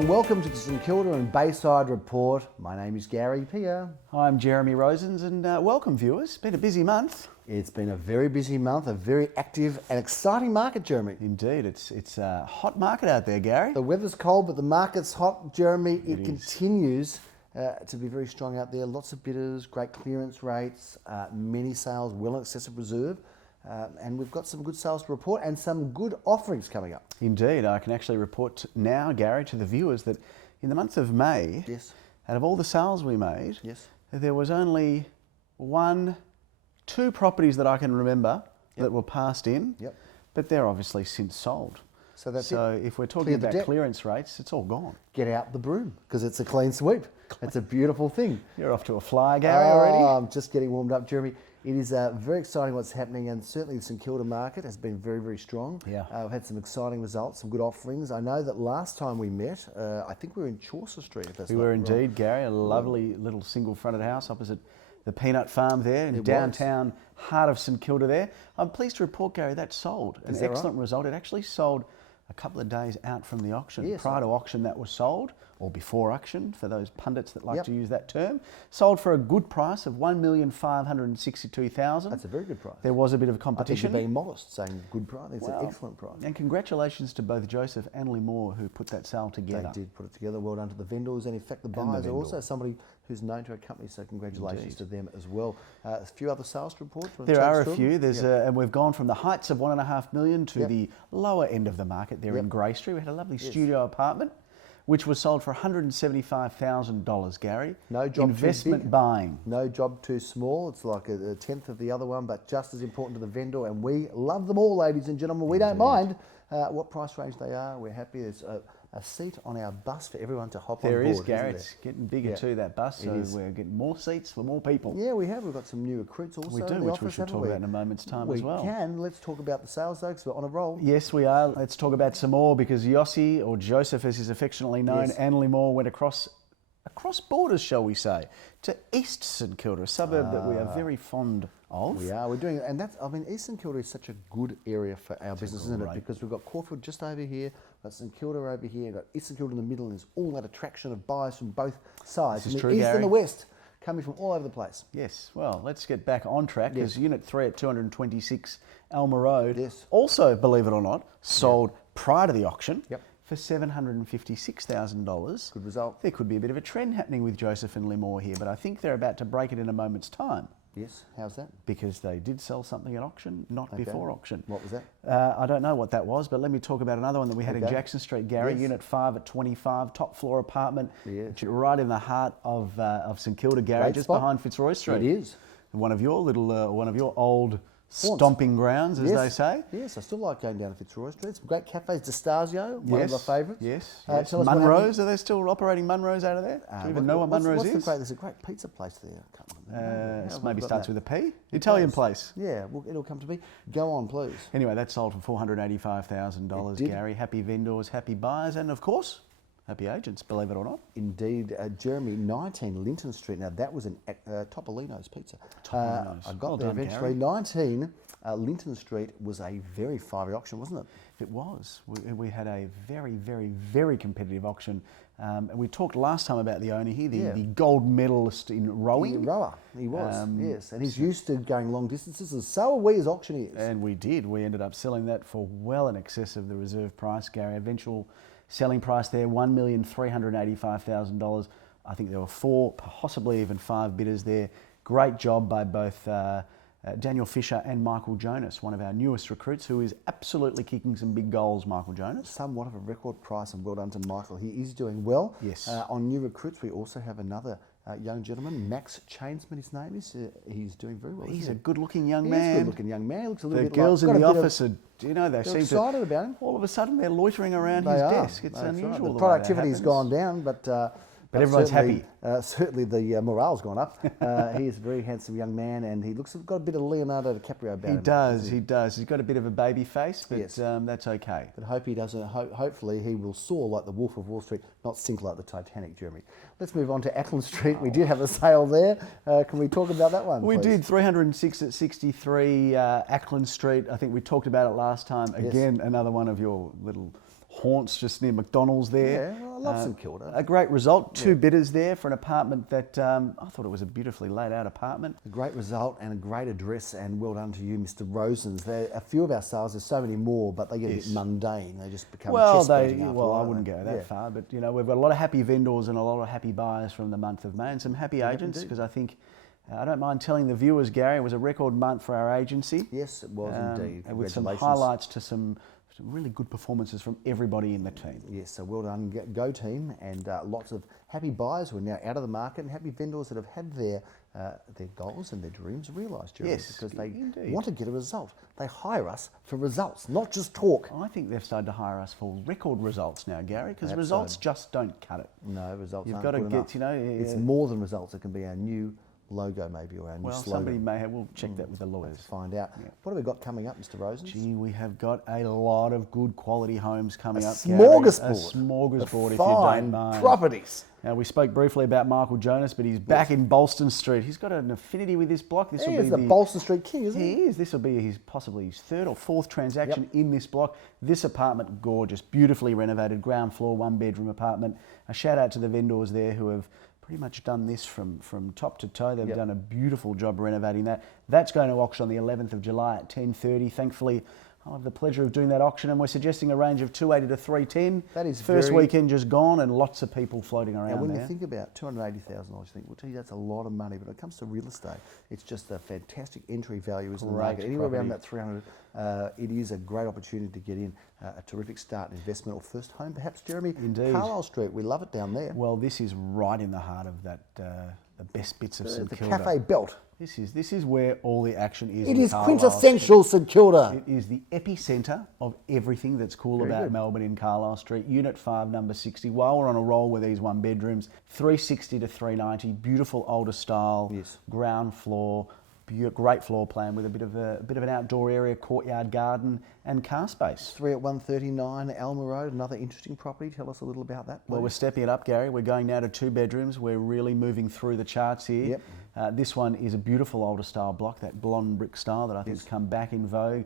and welcome to the St Kilda and Bayside Report. My name is Gary Pierre. I'm Jeremy Rosens and welcome viewers. Been a busy month. It's been a very busy month, a very active and exciting market, Jeremy. Indeed, it's a hot market out there, Gary. The weather's cold, but the market's hot, Jeremy. It continues to be very strong out there. Lots of bidders, great clearance rates, many sales, well in excess of reserve. And we've got some good sales to report and some good offerings coming up. Indeed, I can actually report now, Gary, to the viewers that in the month of May, out of all the sales we made, there was only two properties that I can remember that were passed in, but they're obviously since sold. So if we're talking about clearance rates, it's all gone. Get out the broom, because it's a clean sweep. It's a beautiful thing. You're off to a flyer, Gary, already? I'm just getting warmed up, Jeremy. It is very exciting what's happening, and certainly the St Kilda market has been very, very strong. We've had some exciting results, some good offerings. I know that last time we met, I think we were in Chaucer Street. If that's we were indeed, Gary, a lovely little single-fronted house opposite the peanut farm there in downtown heart of St Kilda there. I'm pleased to report, Gary, that sold. An excellent result. It actually sold a couple of days out from the auction. Prior to auction, that was sold, or before auction, for those pundits that like to use that term. Sold for a good price of $1,562,000. That's a very good price. There was a bit of competition. I think you're being modest, saying good price. It's an excellent price. And congratulations to both Joseph and Lemore who put that sale together. They did put it together. Well done to the vendors, and in fact the buyers are also somebody who's known to our company, so congratulations to them as well. A few other sales reports? There are a few. And we've gone from the heights of $1.5 million to the lower end of the market there in Grey Street. We had a lovely studio apartment, which was sold for $175,000, Gary. No job investment too big. Buying. No job too small. It's like a tenth of the other one, but just as important to the vendor. And we love them all, ladies and gentlemen. We don't mind what price range they are. We're happy. There's a seat on our bus for everyone to hop on board. There is, Gary. It's getting bigger too, that bus, so we're getting more seats for more people. Yeah, we have. We've got some new recruits also. We do, which we should talk about in a moment's time as well. We can. Let's talk about the sales though, because we're on a roll. Yes, we are. Let's talk about some more, because Yossi, or Joseph as he's affectionately known, and Lemore went across borders, shall we say, to East St Kilda, a suburb that we are very fond of. We are. We're doing it, and that's. I mean, East St Kilda is such a good area for our business, isn't it? Because we've got Caulfield just over here, we've got St Kilda over here, we've got East St Kilda in the middle, and there's all that attraction of buyers from both sides, This is from true, the east Gary. and the west, coming from all over the place. Yes. Well, let's get back on track, because Unit 3 at 226 Alma Road, also, believe it or not, sold prior to the auction. For $756,000. Good result. There could be a bit of a trend happening with Joseph and Lemore here, but I think they're about to break it in a moment's time. Yes, how's that? Because they did sell something at auction, not before auction. What was that? I don't know what that was, but let me talk about another one that we had in Jackson Street, Gary, Unit 5 at 25, top floor apartment, right in the heart of St Kilda, Gary, just behind Fitzroy Street. It is. One of your old stomping grounds, as they say. Yes, I still like going down to Fitzroy Street. Some great cafes, D'Estasio, one of my favourites. Yes. Munro's, are they still operating Munro's out of there? Do you even know what Munro's is? There's a great pizza place there. I can't remember. Maybe starts with a P. Italian place. Yeah, well, it'll come to me. Go on, please. Anyway, that sold for $485,000, Gary. Happy vendors, happy buyers, and of course, happy agents, believe it or not. Indeed. Jeremy, 19 Linton Street. Now, that was a Topolino's pizza. Topolino's. I got there eventually. Gary. 19 Linton Street was a very fiery auction, wasn't it? It was. We had a very, very, very competitive auction. And we talked last time about the owner here, the gold medalist in rowing. Rower, he was, yes. And he's used to going long distances, and so are we as auctioneers. And we did. We ended up selling that for well in excess of the reserve price, Gary. Eventual selling price there, $1,385,000. I think there were 4, possibly even 5 bidders there. Great job by both Daniel Fisher and Michael Jonas, one of our newest recruits, who is absolutely kicking some big goals, Michael Jonas. Somewhat of a record price, and well done to Michael. He is doing well. Yes. On new recruits, we also have another young gentleman, Max Chainsman, his name is. He's doing very well. He's a good-looking young man. He's a good-looking young man. He looks a little bit girls like, in the office are, they seem excited about him. All of a sudden, they're loitering around his desk. It's unusual. Right. The productivity's gone down, but everyone's happy. Certainly the morale's gone up. He is a very handsome young man, and he looks got a bit of Leonardo DiCaprio about him. He does. He's got a bit of a baby face, but that's okay. But hope he doesn't. Hopefully he will soar like the Wolf of Wall Street, not sink like the Titanic, Jeremy. Let's move on to Ackland Street. We did have a sale there. Can we talk about that one, We please? did. 306 at 63 Ackland Street. I think we talked about it last time. Again, another one of your little haunts just near McDonald's there. Yeah, well, I love St Kilda. A great result. 2 bidders there for an apartment that I thought it was a beautifully laid out apartment. A great result and a great address, and well done to you, Mr. Rosens. A few of our sales, there's so many more, but they get a bit mundane. They just become chest-beating after a while, I wouldn't go that far, but you know, we've got a lot of happy vendors and a lot of happy buyers from the month of May, and some happy agents, because I think, I don't mind telling the viewers, Gary, it was a record month for our agency. Yes, it was indeed. And with some highlights to some really good performances from everybody in the team. Yes, so well done, go team, and lots of happy buyers who are now out of the market, and happy vendors that have had their goals and their dreams realised, Jeremy, because they want to get a result. They hire us for results, not just talk. I think they've started to hire us for record results now, Gary, because results just don't cut it. No, results You've aren't got to good get, enough. you know... It's more than results. It can be our new logo maybe, or our new slogan. Somebody may have, we'll check that with the lawyers. Let's find out. Yeah. What have we got coming up, Mr. Rosens? Gee, we have got a lot of good quality homes coming up, smorgasbord. Gary. A smorgasbord, if you fine don't mind. properties. Now, we spoke briefly about Michael Jonas, but he's back in Bolston Street. He's got an affinity with this block. This He will is be the Bolston Street king, isn't he? He is. This will be possibly his 3rd or 4th transaction in this block. This apartment, gorgeous, beautifully renovated, ground floor, 1-bedroom apartment. A shout out to the vendors there who have pretty much done this from top to toe. They've done a beautiful job renovating that. That's going to auction on the 11th of July at 10:30. Thankfully, I'll have the pleasure of doing that auction, and we're suggesting a range of 280 to 310. That is first weekend just gone, and lots of people floating around now, when there. you think about $280,000, you think, well, gee, that's a lot of money. But when it comes to real estate, it's just a fantastic entry value, isn't it? Market anywhere around that 300. It is a great opportunity to get in a terrific start investment or first home, perhaps, Jeremy. Indeed. Carlisle Street, we love it down there. Well, this is right in the heart of that, the best bits of St The Kilda. Cafe Belt. This is where all the action is. It in is Carlisle. quintessential St Kilda. It is the epicentre of everything that's cool Very about good. Melbourne in Carlisle Street. Unit 5, number 60. While we're on a roll with these 1-bedrooms, 360 to 390, beautiful older style, ground floor, great floor plan with a bit of an outdoor area, courtyard, garden, and car space. 3 at 139 Alma Road, another interesting property. Tell us a little about that, please. Well, we're stepping it up, Gary. We're going now to 2 bedrooms. We're really moving through the charts here. This one is a beautiful older style block, that blonde brick style that I think has come back in vogue.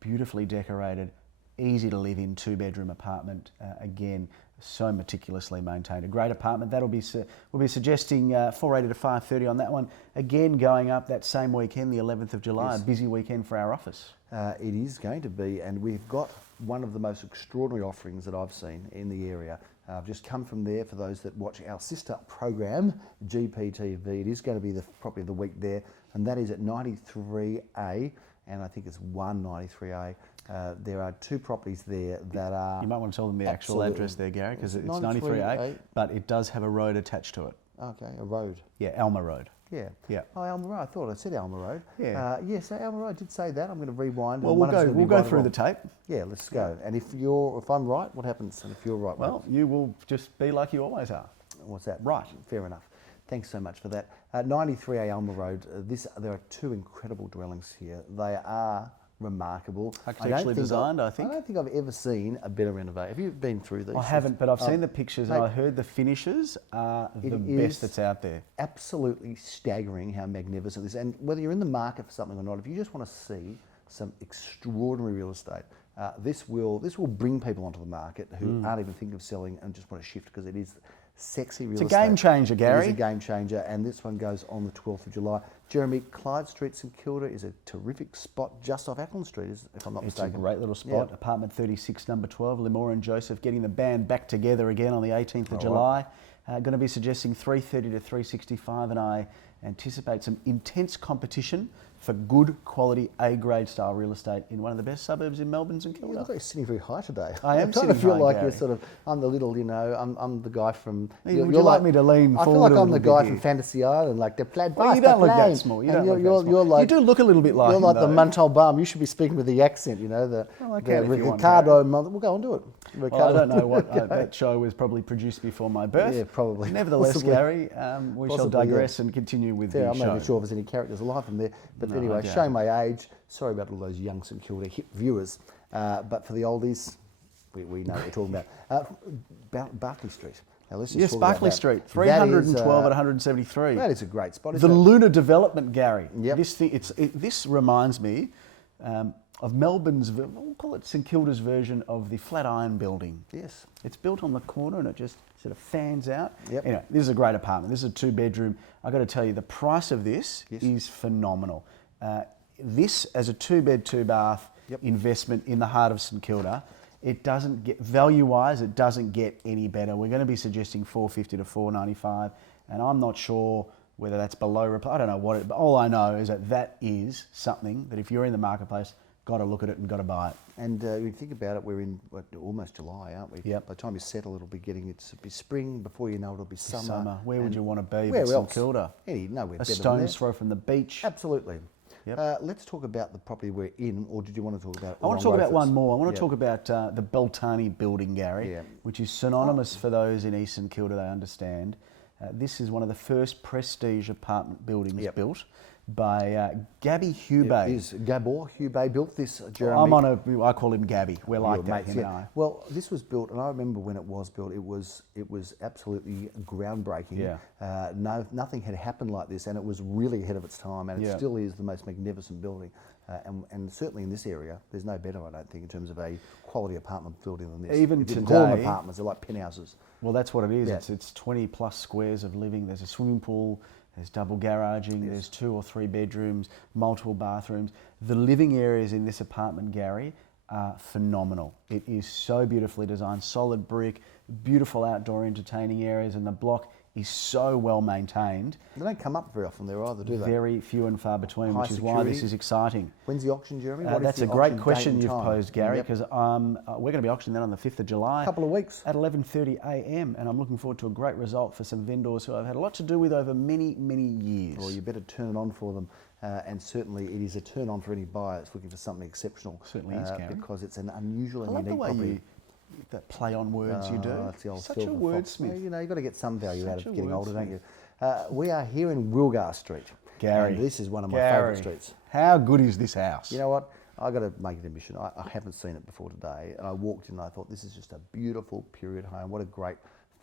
Beautifully decorated, easy to live in 2-bedroom apartment. Again, so meticulously maintained. A great apartment. We'll be suggesting 480 to 530 on that one. Again, going up that same weekend, the 11th of July. A busy weekend for our office. It is going to be, and we've got one of the most extraordinary offerings that I've seen in the area. I've just come from there for those that watch our sister program, GPTV. It is going to be the property of the week there, and that is at 93A, and I think it's 193A. There are 2 properties there that are... You might want to tell them the actual address there, Gary, because it's 93A, but it does have a road attached to it. Okay, a road. Yeah, Alma Road. Yeah. Oh, Alma Road. I thought I said Alma Road. Yeah. Yes, Alma Road did say that. I'm going to rewind. Well, we'll go through the tape. Yeah, let's go. And if I'm right, what happens? And if you're right, well, you will just be like you always are. What's that? Right. Fair enough. Thanks so much for that. 93A Alma Road. There are 2 incredible dwellings here. They are remarkable. Architecturally designed, I think. I don't think I've ever seen a better renovation. Have you been through these? I haven't, but I've seen the pictures and I heard the finishes are the best that's out there. Absolutely staggering how magnificent this is. And whether you're in the market for something or not, if you just want to see some extraordinary real estate, this will bring people onto the market who aren't even thinking of selling and just want to shift, because it is sexy real estate. It's a game changer, Gary. It is a game changer, and this one goes on the 12th of July. Jeremy, Clyde Street, St Kilda is a terrific spot just off Ackland Street, if I'm not mistaken. It's a great little spot. Apartment 36, number 12. Limor and Joseph getting the band back together again on the 18th of July. Going to be suggesting 330 to 365, and I anticipate some intense competition for good quality A-grade style real estate in one of the best suburbs in Melbourne, St Kilda. You look like you're sitting very high today. I am I'm sitting to feel high, like Gary. you're sort of, I'm the little, I'm the guy from... Would you like me to lean I feel forward like a I'm the little guy bit from here? Fantasy Island, like they're played Well, you don't look that small. You don't look that small. You're like, you do look a little bit like you're him, like the though. Montalban. You should be speaking with the accent, the okay, if you want, Ricardo. We'll go and do it. Well, I don't know what that show was probably produced before my birth. Yeah, probably. Nevertheless, Possibly. Gary, we shall digress and continue with the I'm show. not even sure if there's any characters alive from there. But No, anyway, I doubt showing it. my age. Sorry about all those young St Kilda hip viewers. But for the oldies, we know what we're talking about. Barclay Street. Now let's just Yes, talk about Barclay that. Street, That 312 is, at 173. That is a great spot. The Isn't it? Lunar Development, Gary. Yep. This reminds me. Melbourne's, we'll call it St Kilda's version of the Flatiron building. Yes. It's built on the corner and it just sort of fans out. Yep. Anyway, this is a great apartment. This is a 2-bedroom. I've got to tell you, the price of this Yes. is phenomenal. This, as a 2-bed, 2-bath Yep. investment in the heart of St Kilda, it doesn't get, value-wise, it doesn't get any better. We're going to be suggesting $450 to $495, and I'm not sure whether that's below, I don't know what it, but all I know is that is something that if you're in the marketplace, got to look at it and got to buy it. And when you think about it, we're in almost July, aren't we? Yep. By the time you settle, it'll be spring. Before you know it, it'll be summer. Where would you want to be? Where but else? St Kilda. Nowhere A better than stone's there. throw from the beach. Absolutely. Yep. Let's talk about the property we're in, or did you want to talk about? I want to talk about one more. I want to Yep. talk about the Beltane building, Gary, Yeah. which is synonymous for those in East St Kilda, they understand. This is one of the first prestige apartment buildings Yep. built by Gabby Hubay. It is Gabor Hubay built this, Jeremy. I call him Gabby. We're like Your that, mates, him yeah. and I. Well, this was built, and I remember when it was built, it was absolutely groundbreaking. Yeah. Nothing had happened like this, and it was really ahead of its time, and it Yeah. still is the most magnificent building. And certainly in this area, there's no better, I don't think, in terms of a quality apartment building than this. Even If you can call them today- apartments, they're like penthouses. Well, that's what it is. Yeah. It's 20 plus squares of living. There's a swimming pool, there's double garaging, there's 2 or 3 bedrooms, multiple bathrooms. The living areas in this apartment, Gary, are phenomenal. It is so beautifully designed, solid brick, beautiful outdoor entertaining areas, and the block is so well maintained. They don't come up very often there either, do they? Very few and far between, High which is why this security. is exciting. When's the auction, Jeremy? What is That's the a great auction question date and you've time? posed, Gary, Yep. because we're going to be auctioning that on the 5th of July. A couple of weeks. At 11:30 a.m. and I'm looking forward to a great result for some vendors who I've had a lot to do with over many, many years. Well, you better turn it on for them. And certainly it is a turn on for any buyer that's looking for something exceptional. Certainly is, Gary. Because it's an unusual and I love the unique way property. that play on words you do. It's the old Such a silver fox. wordsmith. Well, you know, you've got to get some value out Such of a getting older, don't wordsmith. you? We are here in Wilgar Street. Gary. And this is one of my Gary, favourite streets. How good is this house? You know what? I've got to make it a mission. I haven't seen it before today. And I walked in and I thought, this is just a beautiful period home. What a great,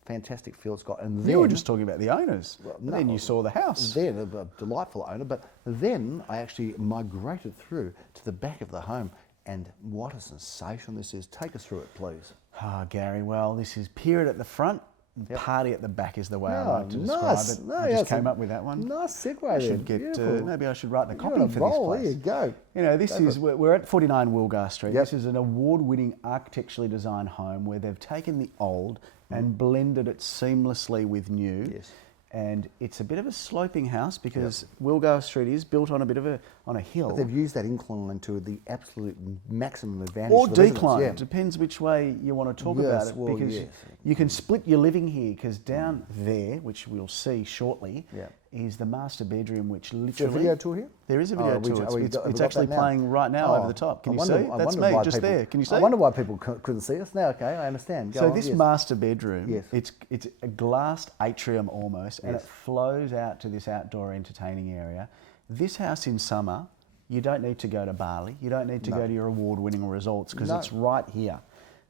fantastic feel it's got. And then, you were just talking about the owners. Well, And then no. you saw the house. Then a delightful owner, but then I actually migrated through to the back of the home, and what a sensation this is. Take us through it, please. Ah, Gary, well, this is period at the front, and Yep. party at the back is the way I Oh, like to describe nice. it. No, I yeah, just it's a came up with that one. Nice segue I there. should get, Beautiful. maybe I should write the You're copy on a for roll. this There you place. go. You know, this Go for is, it. we're at 49 Wilgar Street. Yep. This is an award-winning architecturally designed home where they've taken the old and blended it seamlessly with new. Yes. And it's a bit of a sloping house because Wilgar Street is built on a bit of on a hill. But they've used that incline to the absolute maximum advantage. Or for the residents, decline. yeah. It depends which way you want to talk Yes, about it, well, because yes. you can split your living here, because down there, which we'll see shortly, Yeah. is the master bedroom, which Is there a literally... video tour here? There is a video Oh, tour. have we It's got actually that now? playing right now over the top. Can you see? That's me, just there. Can you see? I wonder why people couldn't see us. Now, okay, I understand. Go So on, this yes. master bedroom, Yes. it's a glassed atrium almost, and it Yes. flows out to this outdoor entertaining area. This house in summer, you don't need to go to Bali. You don't need to go to your award-winning resorts, because No. it's right here.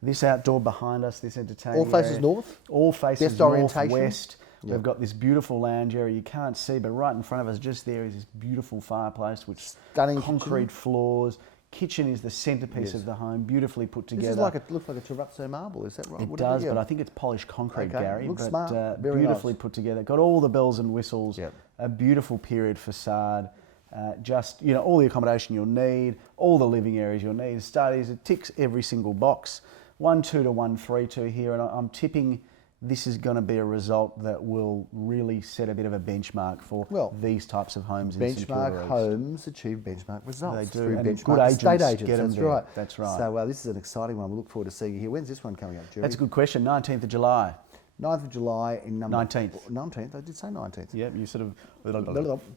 This outdoor behind us, this entertaining All faces area, north? all faces Best north, orientation? west. Yep. We've got this beautiful lounge area you can't see, but right in front of us, just there, is this beautiful fireplace, which Stunning concrete kitchen. floors. Kitchen is the centerpiece Yes. of the home, beautifully put together. This is like looks like a terrazzo marble. Is that right? It Would does, be? Yeah. but I think it's polished concrete, Okay, Gary. looks but smart, very beautifully nice. put together. Got all the bells and whistles. Yep. A beautiful period facade. Just all the accommodation you'll need, all the living areas you'll need, studies. It ticks every single box. 1-2 to 1-3-2 here, and I'm tipping this is going to be a result that will really set a bit of a benchmark for these types of homes in St Kilda Benchmark East. homes achieve benchmark results. They do, through and benchmark good agents estate agents. get 'em That's there. right. That's right. So this is an exciting one. We look forward to seeing you here. When's this one coming up, Jerry? That's a good question. 19th of July. 9th of July in number 19th. 19th. I did say 19th. Yep, you sort of...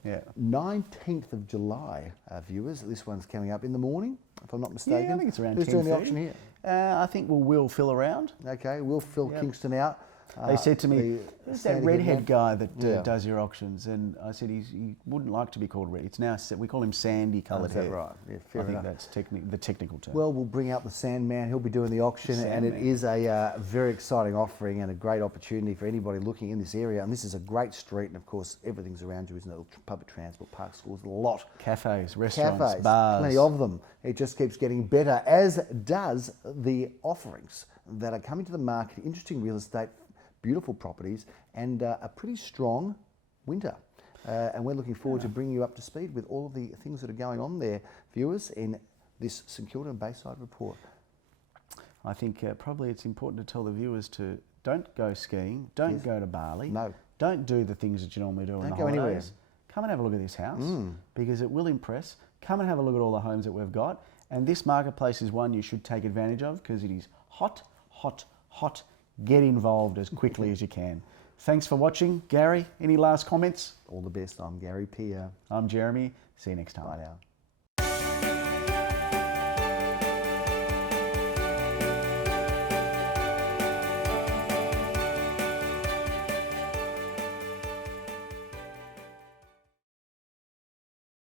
Yeah. 19th of July, viewers. This one's coming up in the morning, if I'm not mistaken. Yeah, I think it's around Who's doing the 10:30. auction here? I think we'll Will Phil around. Okay, we'll fill Yep. Kingston out. They said to me, "Who's that redhead guy that does your auctions?" And I said, he wouldn't like to be called red. It's now we call him sandy coloured hair. Is that right? Yeah, fair I think enough. that's the technical term. Well, we'll bring out the Sandman. He'll be doing the auction, and it is a very exciting offering and a great opportunity for anybody looking in this area. And this is a great street, and of course, everything's around you, isn't it? Public transport, park, schools, a lot. Cafes, restaurants, bars. Plenty of them. It just keeps getting better, as does the offerings that are coming to the market. Interesting real estate, beautiful properties, and a pretty strong winter. And we're looking forward to bringing you up to speed with all of the things that are going on there, viewers, in this St Kilda and Bayside report. I think probably it's important to tell the viewers to don't go skiing, don't go to Bali, don't do the things that you normally do on the holidays. Anywhere. Come and have a look at this house because it will impress. Come and have a look at all the homes that we've got. And this marketplace is one you should take advantage of because it is hot, hot, hot. Get involved as quickly as you can. Thanks for watching. Gary, any last comments? All the best. I'm Gary Peer. I'm Jeremy. See you next time. Bye now.